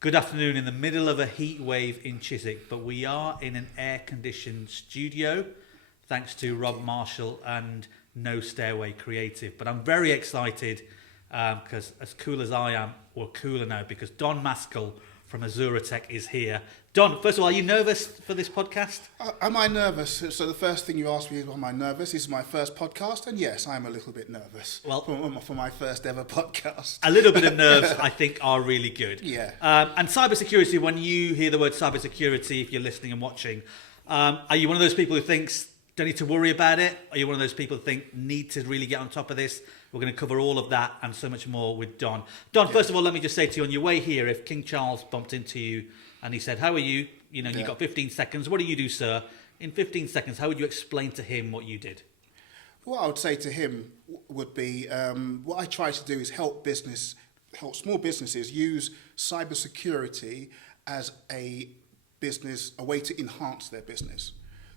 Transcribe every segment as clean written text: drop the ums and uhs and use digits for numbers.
Good afternoon in the middle of a heat wave in Chiswick, but we are in an air-conditioned studio thanks to Rob Marshall and No Stairway Creative. But I'm very excited because as cool as I am, or cooler now, because Don Mascall from Azura Tech is here. Don, first of all, are you nervous for this podcast? Am I nervous? So the first thing you asked me is, am I nervous? This is my first podcast, and yes, I'm a little bit nervous. Well, for my first ever podcast. A little bit of nerves, I think, are really good. Yeah. And cybersecurity, when you hear the word cybersecurity, if you're listening and watching, are you one of those people who thinks, don't need to worry about it? Are you one of those people who think, need to really get on top of this? We're going to cover all of that and so much more with Don. Don, first of all, let me just say to you, on your way here, if King Charles bumped into you and he said, how are you? You know, you've got 15 seconds. What do you do, sir? In 15 seconds, how would you explain to him what you did? What I would say to him would be, what I try to do is help small businesses use cybersecurity as a way to enhance their business.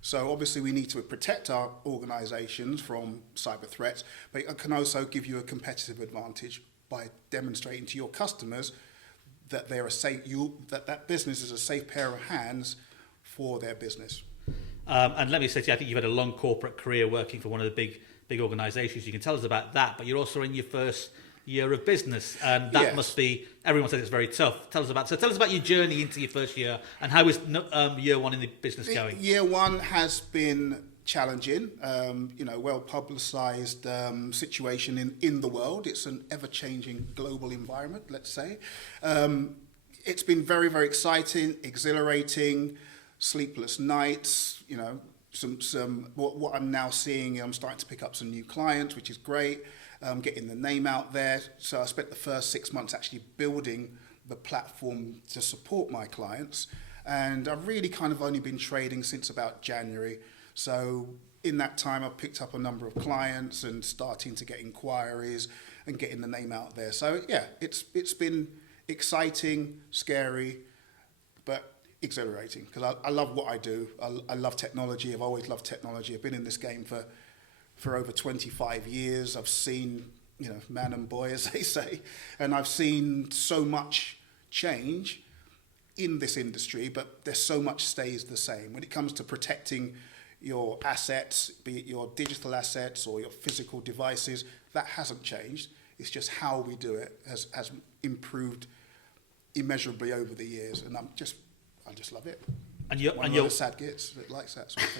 So obviously we need to protect our organisations from cyber threats, but it can also give you a competitive advantage by demonstrating to your customers that they're that business is a safe pair of hands for their business. And let me say to you, I think you've had a long corporate career working for one of the big organisations. You can tell us about that, but you're also in your first year of business, and that must be, everyone says it's very tough. Tell us about your journey into your first year, and how is year one in the business going? Year one has been challenging, well publicised situation in the world. It's an ever-changing global environment, let's say. It's been very, very exciting, exhilarating, sleepless nights, what I'm now seeing, I'm starting to pick up some new clients, which is great. Getting the name out there. So I spent the first 6 months actually building the platform to support my clients. And I've really kind of only been trading since about January. So in that time, I've picked up a number of clients and starting to get inquiries and getting the name out there. So yeah, it's been exciting, scary, but exhilarating, because I love what I do. I love technology. I've always loved technology. I've been in this game for over 25 years. I've seen, man and boy, as they say, and I've seen so much change in this industry, but there's so much stays the same. When it comes to protecting your assets, be it your digital assets or your physical devices, that hasn't changed. It's just how we do it has improved immeasurably over the years, and I just love it. And your sad gits that likes that sort of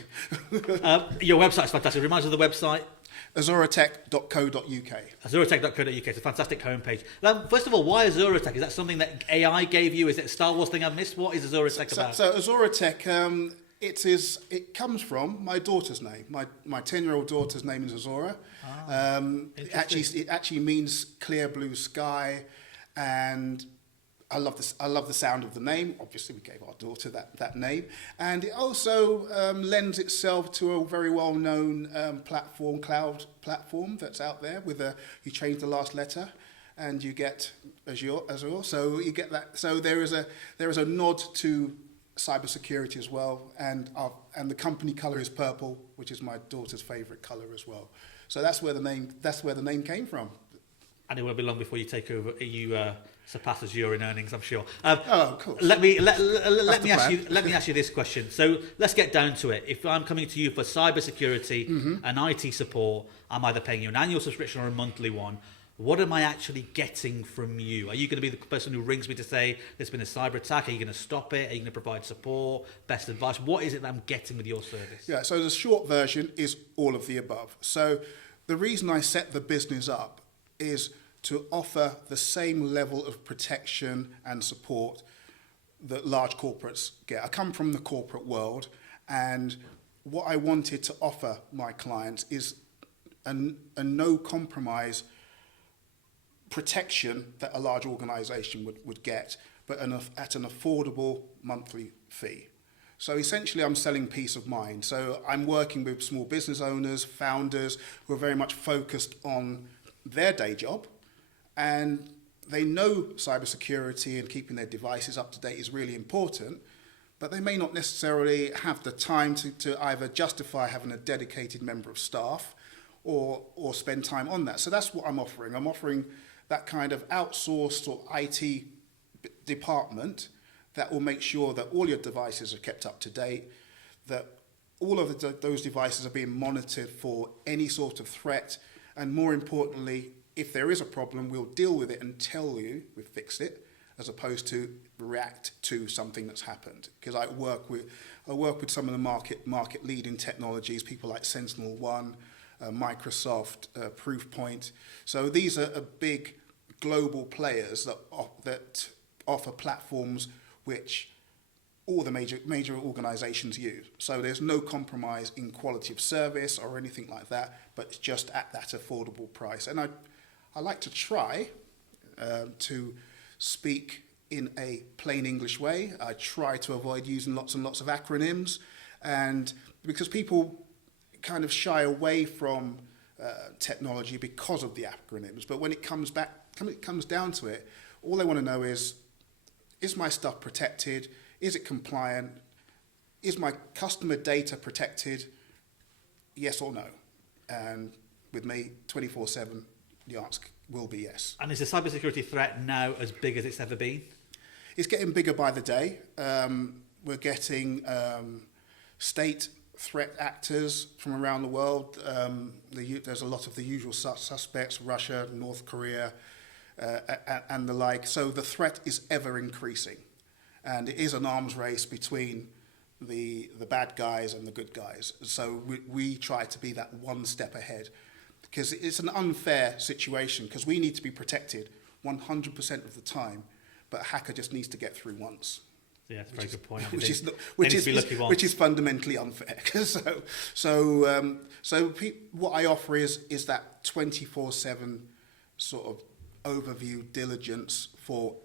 thing. Your website's fantastic. Remind us of the website. azuratech.co.uk. Azuratech.co.uk. It's a fantastic homepage. First of all, why Azuratech? Is that something that AI gave you? Is it a Star Wars thing I've missed? What is Azuratech about? So Azuratech, it comes from my daughter's name. My 10-year-old daughter's name is Azura. It actually means clear blue sky, and I love the sound of the name. Obviously, we gave our daughter that name, and it also lends itself to a very well-known cloud platform that's out there. You change the last letter, and you get Azure. So you get that. So there is a nod to cybersecurity as well, and the company color is purple, which is my daughter's favourite color as well. So that's where the name came from. And it won't be long before you take over. You surpass Azure in earnings, I'm sure. Of course. Let me ask you this question. So let's get down to it. If I'm coming to you for cybersecurity and IT support, I'm either paying you an annual subscription or a monthly one. What am I actually getting from you? Are you going to be the person who rings me to say there's been a cyber attack? Are you going to stop it? Are you going to provide support, best advice? What is it that I'm getting with your service? Yeah. So the short version is all of the above. So the reason I set the business up is to offer the same level of protection and support that large corporates get. I come from the corporate world, and what I wanted to offer my clients is a no compromise protection that a large organisation would get, but at an affordable monthly fee. So essentially, I'm selling peace of mind. So I'm working with small business owners, founders, who are very much focused on their day job, and they know cybersecurity and keeping their devices up to date is really important, but they may not necessarily have the time to either justify having a dedicated member of staff or spend time on that. So that's what I'm offering. I'm offering that kind of outsourced or IT department that will make sure that all your devices are kept up to date, that all of those devices are being monitored for any sort of threat, and more importantly, if there is a problem, we'll deal with it and tell you we've fixed it, as opposed to react to something that's happened. Because I work with some of the market leading technologies, people like SentinelOne, Microsoft, Proofpoint. So these are big global players that offer platforms which all the major organizations use. So there's no compromise in quality of service or anything like that, but it's just at that affordable price. And I like to try to speak in a plain English way. I try to avoid using lots and lots of acronyms, and because people kind of shy away from technology because of the acronyms. But when it comes down to it, all they want to know is my stuff protected? Is it compliant? Is my customer data protected? Yes or no? And with me, 24/7, the answer will be yes. And is the cybersecurity threat now as big as it's ever been? It's getting bigger by the day. We're getting state threat actors from around the world. There's a lot of the usual suspects, Russia, North Korea, and the like. So the threat is ever increasing. And it is an arms race between the bad guys and the good guys. So we try to be that one step ahead, because it's an unfair situation, because we need to be protected 100% of the time, but a hacker just needs to get through once. Yeah, that's a very good point. Which is fundamentally unfair. What I offer is that 24/7 sort of overview diligence for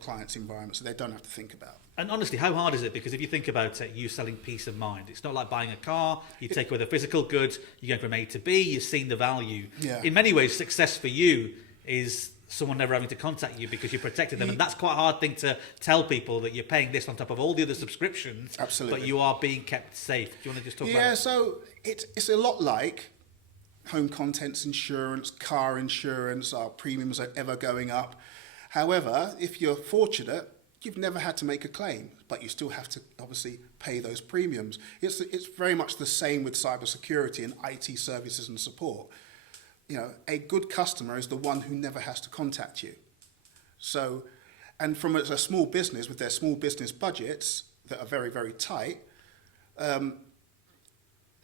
clients' environments, so they don't have to think about. And honestly, how hard is it? Because if you think about it, you selling peace of mind. It's not like buying a car. You take away the physical goods. You're going from A to B. You've seen the value. Yeah. In many ways, success for you is someone never having to contact you because you protected them. And that's quite a hard thing to tell people, that you're paying this on top of all the other subscriptions. Absolutely. But you are being kept safe. Do you want to just talk about Yeah, so it's a lot like home contents insurance, car insurance. Our premiums are ever going up. However, if you're fortunate, you've never had to make a claim, but you still have to obviously pay those premiums. It's very much the same with cybersecurity and IT services and support. You know, a good customer is the one who never has to contact you. So, and from a small business with their small business budgets that are very, very tight,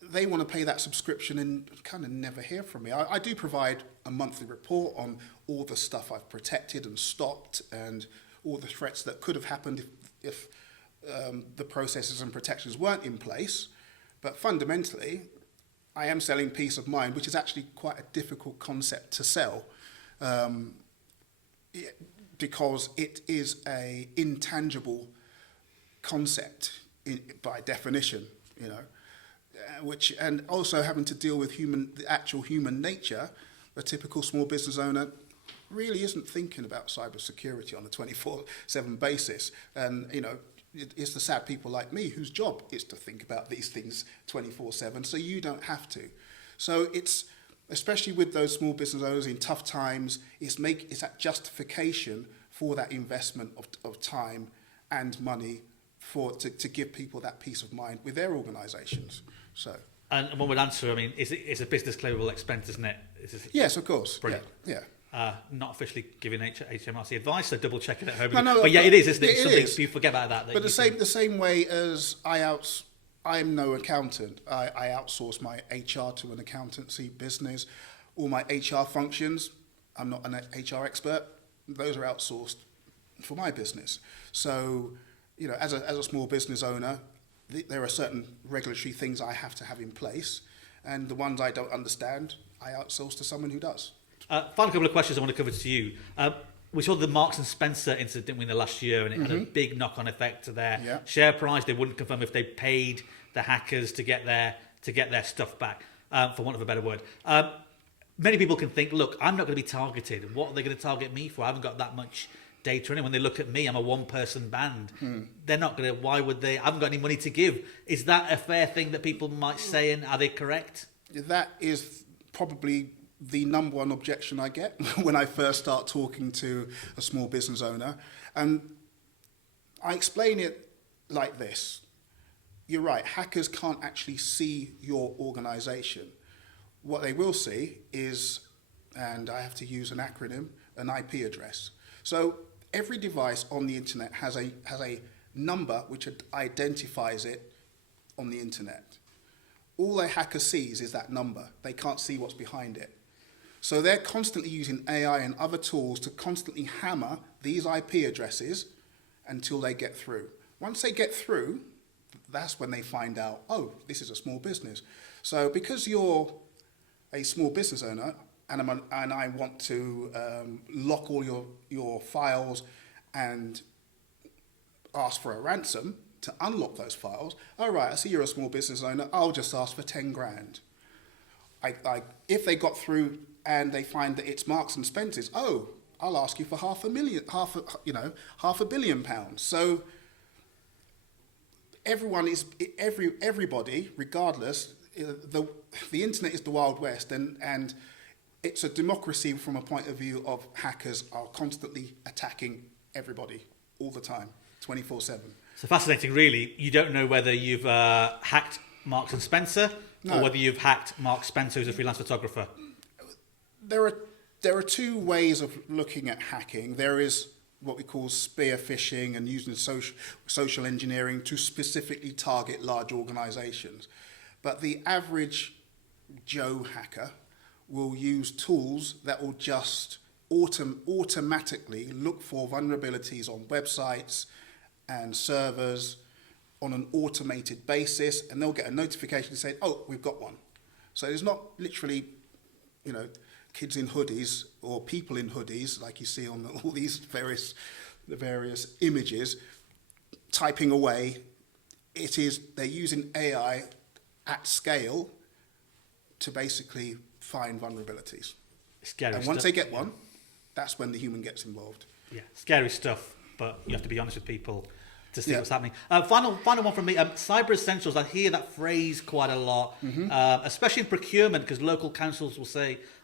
they want to pay that subscription and kind of never hear from me. I do provide a monthly report on all the stuff I've protected and stopped, and all the threats that could have happened if the processes and protections weren't in place. But fundamentally, I am selling peace of mind, which is actually quite a difficult concept to sell, because it is an intangible concept by definition, you know. And also having to deal with the actual human nature. A typical small business owner really isn't thinking about cybersecurity on a 24/7 basis. And, you know, it's the sad people like me whose job is to think about these things 24/7, so you don't have to. So it's, especially with those small business owners in tough times, it's that justification for that investment of time and money to give people that peace of mind with their organisations. So. And one would answer, I mean, it's a business claimable expense, isn't it? Yes, of course. Brilliant. Yeah. Not officially giving HMRC advice, so double check it at home. No, but yeah, it is, isn't it? It Something is. people forget about that. But the same way as I'm no accountant. I outsource my HR to an accountancy business. All my HR functions, I'm not an HR expert. Those are outsourced for my business. So, you know, as a small business owner, there are certain regulatory things I have to have in place, and the ones I don't understand, I outsource to someone who does. Final couple of questions I want to cover to you. We saw the Marks and Spencer incident, didn't we, in the last year, and it had a big knock-on effect to their share price. They wouldn't confirm if they paid the hackers to get their stuff back, for want of a better word. Many people can think, look, I'm not going to be targeted. What are they going to target me for? I haven't got that much data in it. When they look at me, I'm a one-person band. They're not going to, why would they? I haven't got any money to give. Is that a fair thing that people might say, and are they correct? That is probably the number one objection I get when I first start talking to a small business owner. And I explain it like this. You're right, hackers can't actually see your organization. What they will see is, and I have to use an acronym, an IP address. So every device on the internet has a number which identifies it on the internet. All a hacker sees is that number. They can't see what's behind it. So they're constantly using AI and other tools to constantly hammer these IP addresses until they get through. Once they get through, that's when they find out, oh, this is a small business. So because you're a small business owner and I want to lock all your files and ask for a ransom to unlock those files, all right, I see you're a small business owner, I'll just ask for 10 grand. If they got through and they find that it's Marks and Spencer's, oh, I'll ask you for £500 million. So everybody, regardless, the internet is the Wild West, and it's a democracy from a point of view of hackers are constantly attacking everybody all the time, 24/7. So fascinating, really. You don't know whether you've hacked Marks and Spencer or whether you've hacked Mark Spencer, who's a freelance photographer. There are two ways of looking at hacking. There is what we call spear phishing and using social engineering to specifically target large organizations. But the average Joe hacker will use tools that will just automatically look for vulnerabilities on websites and servers on an automated basis, and they'll get a notification saying, oh, we've got one. So it's not literally, kids in hoodies or people in hoodies like you see on all these various images typing away. They're using AI at scale to basically find vulnerabilities. Scary and stuff. once they get one, that's when the human gets involved. Yeah, scary stuff, but you have to be honest with people to see what's happening. Final one from me. Cyber essentials. I hear that phrase quite a lot, especially in procurement, because local councils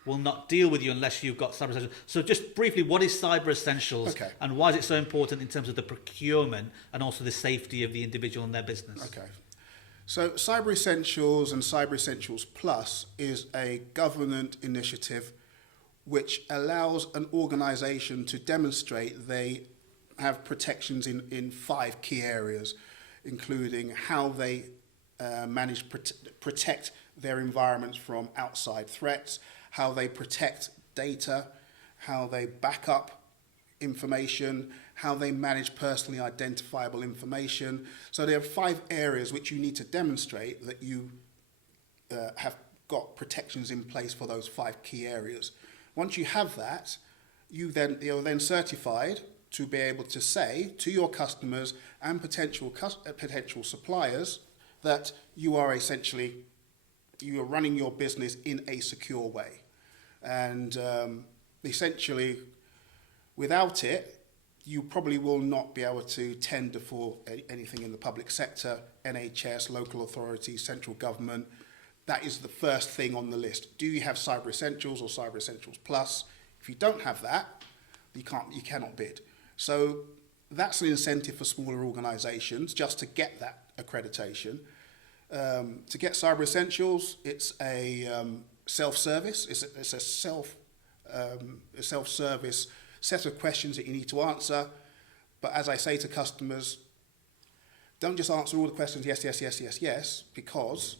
will not deal with you unless you've got cyber essentials. So just briefly, what is cyber essentials, and why is it so important in terms of the procurement and also the safety of the individual and their business? Okay. So Cyber Essentials and Cyber Essentials Plus is a government initiative which allows an organization to demonstrate they have protections in 5 key areas, including how they protect their environments from outside threats, how they protect data, how they back up information, how they manage personally identifiable information. So there are 5 areas which you need to demonstrate that you have got protections in place for those 5 key areas. Once you have that, you're then certified to be able to say to your customers and potential suppliers that you are running your business in a secure way. And essentially, without it, you probably will not be able to tender for anything in the public sector, NHS, local authorities, central government. That is the first thing on the list. Do you have Cyber Essentials or Cyber Essentials Plus? If you don't have that, you cannot bid. So that's an incentive for smaller organisations just to get that accreditation. To get Cyber Essentials, it's a self-service. It's a self-service set of questions that you need to answer. But as I say to customers, don't just answer all the questions yes, because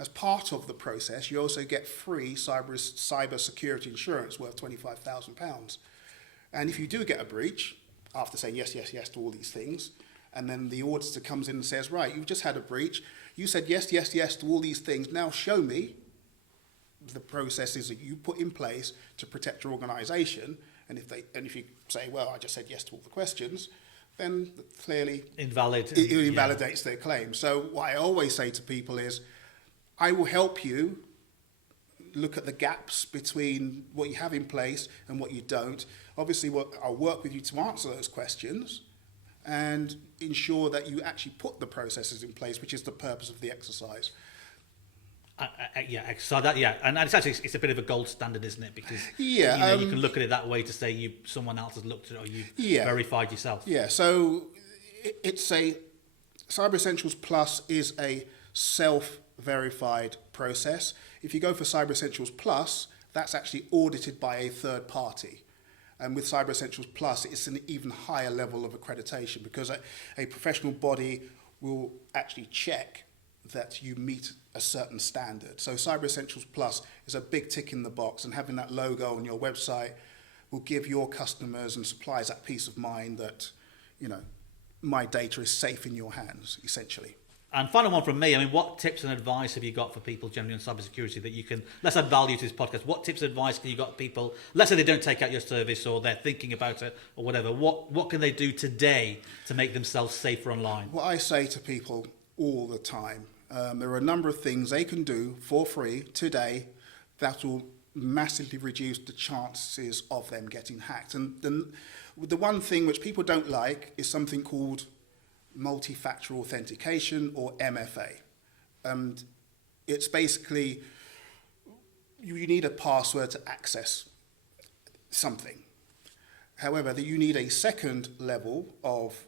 as part of the process, you also get free cyber security insurance worth £25,000. And if you do get a breach, after saying yes to all these things, and then the auditor comes in and says, right, you've just had a breach, you said yes to all these things, now show me the processes that you put in place to protect your organisation. And if you say, well, I just said yes to all the questions, then clearly it invalidates their claim. So what I always say to people is, I will help you look at the gaps between what you have in place and what you don't. Obviously, I'll work with you to answer those questions and ensure that you actually put the processes in place, which is the purpose of the exercise. So that, and it's actually it's a bit of a gold standard, isn't it? Because Yeah, you can look at it that way to say someone else has looked at it or you've verified yourself. Yeah, so it's a Cyber Essentials Plus is a self-verified process. If you go for Cyber Essentials Plus, that's actually audited by a third party. And with Cyber Essentials Plus, it's an even higher level of accreditation because a professional body will actually check that you meet a certain standard. So Cyber Essentials Plus is a big tick in the box, and having that logo on your website will give your customers and suppliers that peace of mind that, my data is safe in your hands, essentially. And final one from me. I mean, what tips and advice have you got for people generally on cybersecurity that you can, let's add value to this podcast. What tips and advice can you got people, let's say they don't take out your service or they're thinking about it or whatever, what can they do today to make themselves safer online? What I say to people all the time, there are a number of things they can do for free today that will massively reduce the chances of them getting hacked. And the one thing which people don't like is something called multi-factor authentication, or MFA. And it's basically, you need a password to access something. However, you need a second level of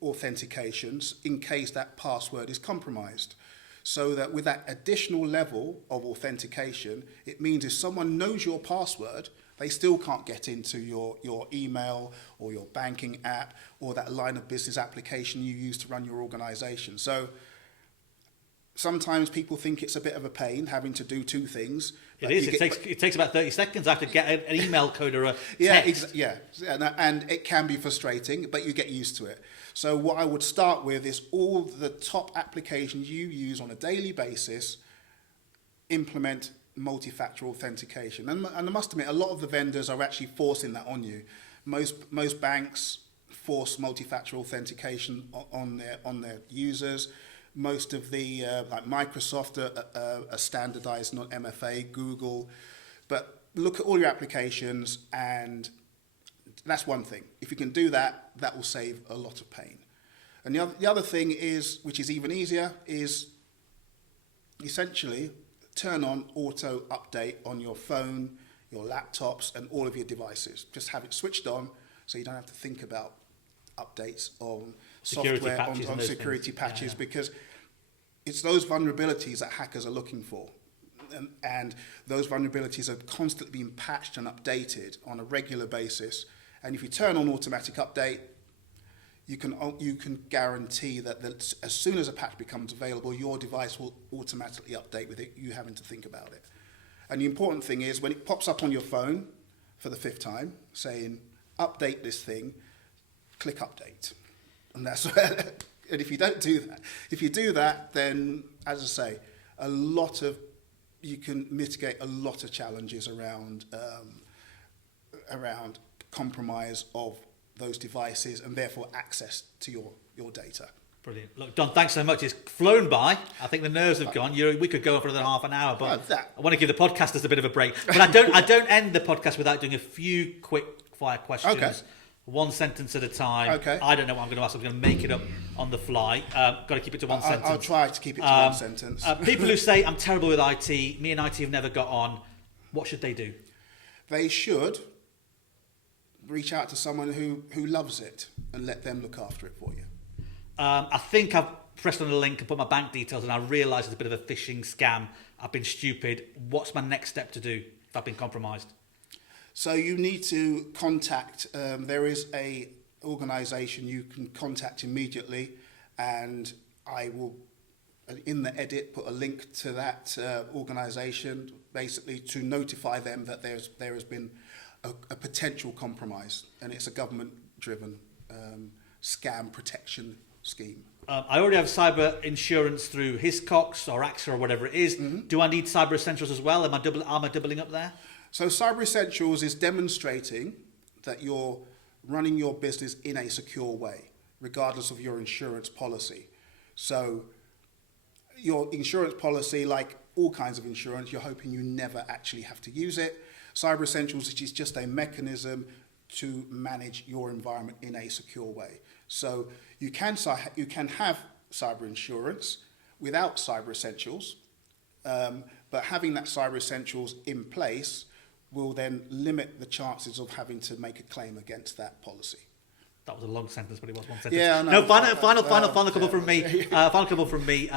authentications in case that password is compromised. So that with that additional level of authentication, it means if someone knows your password, they still can't get into your email or your banking app or that line of business application you use to run your organization. So sometimes people think it's a bit of a pain having to do two things. It is. It takes about 30 seconds. I have to get an email code or a text. And it can be frustrating, but you get used to it. So what I would start with is all the top applications you use on a daily basis, implement multi-factor authentication. And I must admit, a lot of the vendors are actually forcing that on you. Most banks force multi-factor authentication on their users. Most of the, like Microsoft are standardized on MFA, Google. But look at all your applications, and that's one thing. If you can do that, that will save a lot of pain. And the other thing is, which is even easier, is essentially turn on auto update on your phone, your laptops, and all of your devices. Just have it switched on so you don't have to think about updates on software, on security patches, because it's those vulnerabilities that hackers are looking for. And those vulnerabilities are constantly being patched and updated on a regular basis. And if you turn on automatic update, you can guarantee that as soon as a patch becomes available, your device will automatically update with it, you having to think about it. And the important thing is when it pops up on your phone for the 5th time saying, update this thing, click update. And that's and if you don't do that, if you do that, then as I say, you can mitigate a lot of challenges around compromise of those devices and therefore access to your data. Brilliant. Look, Don, thanks so much. It's flown by. I think the nerves have gone. We could go on for another half an hour, but I want to give the podcasters a bit of a break. But I don't end the podcast without doing a few quick fire questions. Okay. One sentence at a time. Okay. I don't know what I'm going to ask. I'm going to make it up on the fly. Got to keep it to one sentence. I'll try to keep it to one sentence. People who say, I'm terrible with IT, me and IT have never got on, what should they do? They should reach out to someone who loves it and let them look after it for you. I think I've pressed on a link and put my bank details and I realise it's a bit of a phishing scam. I've been stupid. What's my next step to do if I've been compromised? So you need to contact, there is a organisation you can contact immediately, and I will, in the edit, put a link to that organisation, basically to notify them that there has been a potential compromise, and it's a government-driven scam protection scheme. I already have cyber insurance through Hiscox or AXA or whatever it is. Mm-hmm. Do I need Cyber Essentials as well? Am I doubling up there? So Cyber Essentials is demonstrating that you're running your business in a secure way, regardless of your insurance policy. So your insurance policy, like all kinds of insurance, you're hoping you never actually have to use it. Cyber Essentials, which is just a mechanism to manage your environment in a secure way. So you can have cyber insurance without Cyber Essentials, But having that cyber essentials in place will then limit the chances of having to make a claim against that policy. That was a long sentence, but it was one sentence. Yeah, I know. No, final couple from me. Final couple from me.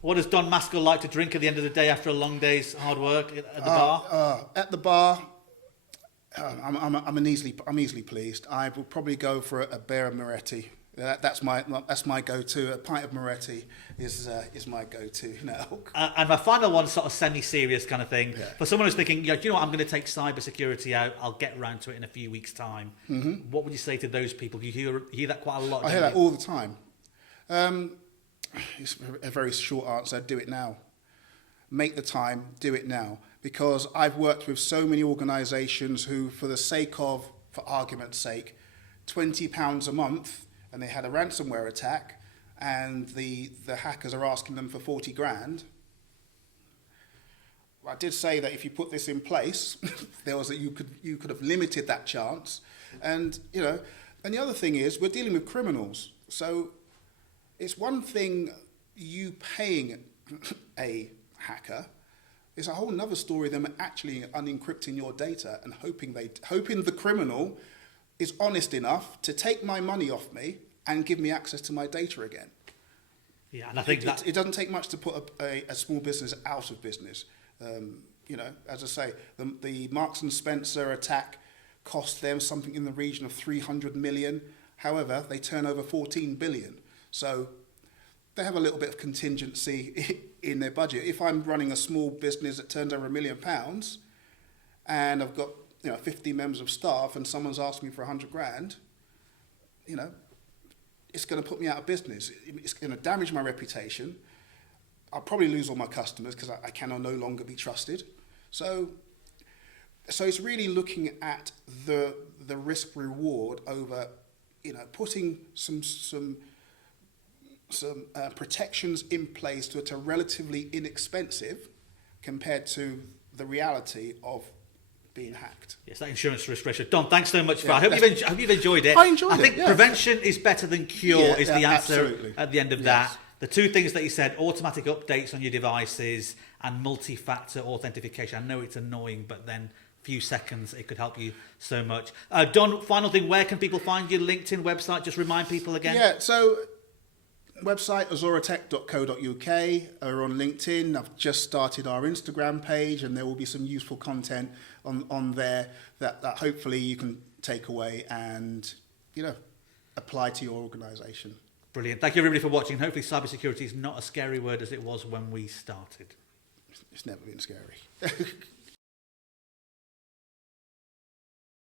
What does Don Mascall like to drink at the end of the day after a long day's hard work at the bar? At the bar, I'm easily pleased. I will probably go for a beer of Moretti. That's my go-to. A pint of Moretti is my go-to now. And my final one, sort of semi-serious kind of thing. Yeah. For someone who's thinking, you know what, I'm going to take cybersecurity out. I'll get around to it in a few weeks' time. Mm-hmm. What would you say to those people? You hear that quite a lot. I hear that all the time. It's a very short answer. Do it now. Make the time. Do it now. Because I've worked with so many organisations who, for argument's sake, £20 a month, and they had a ransomware attack, and the hackers are asking them for 40 grand. I did say that if you put this in place, you could have limited that chance, and and the other thing is we're dealing with criminals, so it's one thing you paying a hacker. It's a whole nother story them actually unencrypting your data and hoping the criminal is honest enough to take my money off me and give me access to my data again. Yeah, and I think it doesn't take much to put a small business out of business. As I say, the Marks and Spencer attack cost them something in the region of 300 million. However, they turn over 14 billion. So they have a little bit of contingency in their budget. If I'm running a small business that turns over £1 million and I've got 50 members of staff and someone's asking me for 100 grand, it's going to put me out of business. It's going to damage my reputation. I'll probably lose all my customers because I can no longer be trusted. So it's really looking at the risk reward over, putting some protections in place that are relatively inexpensive compared to the reality of being hacked. Yes, that insurance risk ratio. Don, thanks so much for. I hope you've enjoyed it. I enjoyed it. I think prevention is better than cure is the answer absolutely. At the end of that. The two things that you said: automatic updates on your devices and multi-factor authentication. I know it's annoying, but then few seconds it could help you so much. Don, final thing: where can people find your LinkedIn website? Just remind people again. Yeah. So. Website azoratech.co.uk or on LinkedIn. I've just started our Instagram page, and there will be some useful content on there that hopefully you can take away and apply to your organisation. Brilliant. Thank you everybody for watching. Hopefully cybersecurity is not a scary word as it was when we started. It's never been scary.